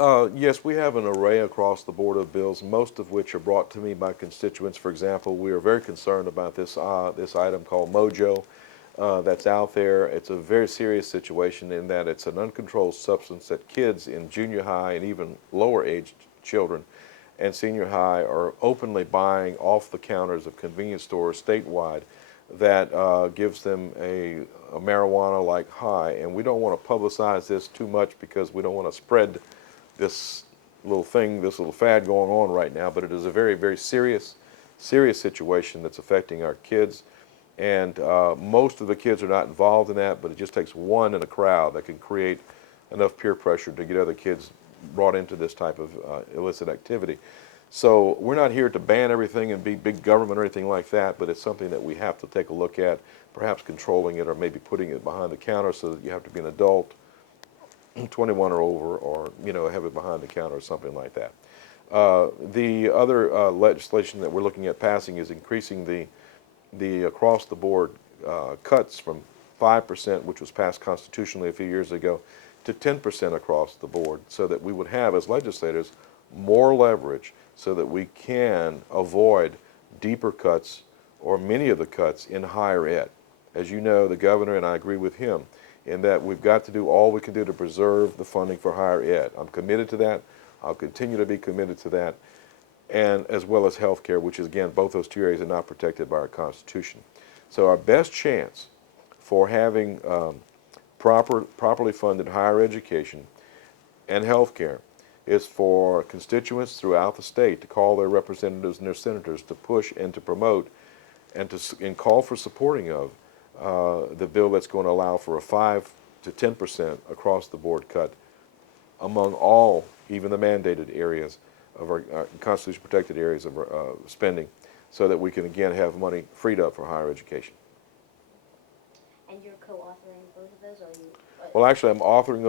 Yes, we have an array across the board of bills, most of which are brought to me by constituents. For example, we are very concerned about this item called Mojo that's out there. It's a very serious situation in that it's an uncontrolled substance that kids in junior high and even lower aged children and senior high are openly buying off the counters of convenience stores statewide that gives them a marijuana-like high. And we don't want to publicize this too much because we don't want to spread this little thing, this little fad going on right now, but it is a very, very serious situation that's affecting our kids. And most of the kids are not involved in that, but it just takes one in a crowd that can create enough peer pressure to get other kids brought into this type of illicit activity. So we're not here to ban everything and be big government or anything like that, but it's something that we have to take a look at, perhaps controlling it or maybe putting it behind the counter so that you have to be an adult 21 or over, or have it behind the counter or something like that. The other legislation that we're looking at passing is increasing the across the board cuts from 5%, which was passed constitutionally a few years ago, to 10% across the board, so that we would have, as legislators, more leverage so that we can avoid deeper cuts or many of the cuts in higher ed. As you know, the governor, and I agree with him, in that we've got to do all we can do to preserve the funding for higher ed. I'm committed to that. I'll continue to be committed to that, and as well as health care, which is, again, both those two areas are not protected by our Constitution. So our best chance for having properly funded higher education and health care is for constituents throughout the state to call their representatives and their senators to push and to promote and call for supporting of the bill that's going to allow for a 5 to 10% across the board cut among all, even the mandated areas of our constitution protected areas of our, spending, so that we can again have money freed up for higher education. And you're co-authoring both of those, or you? Well, actually, I'm authoring a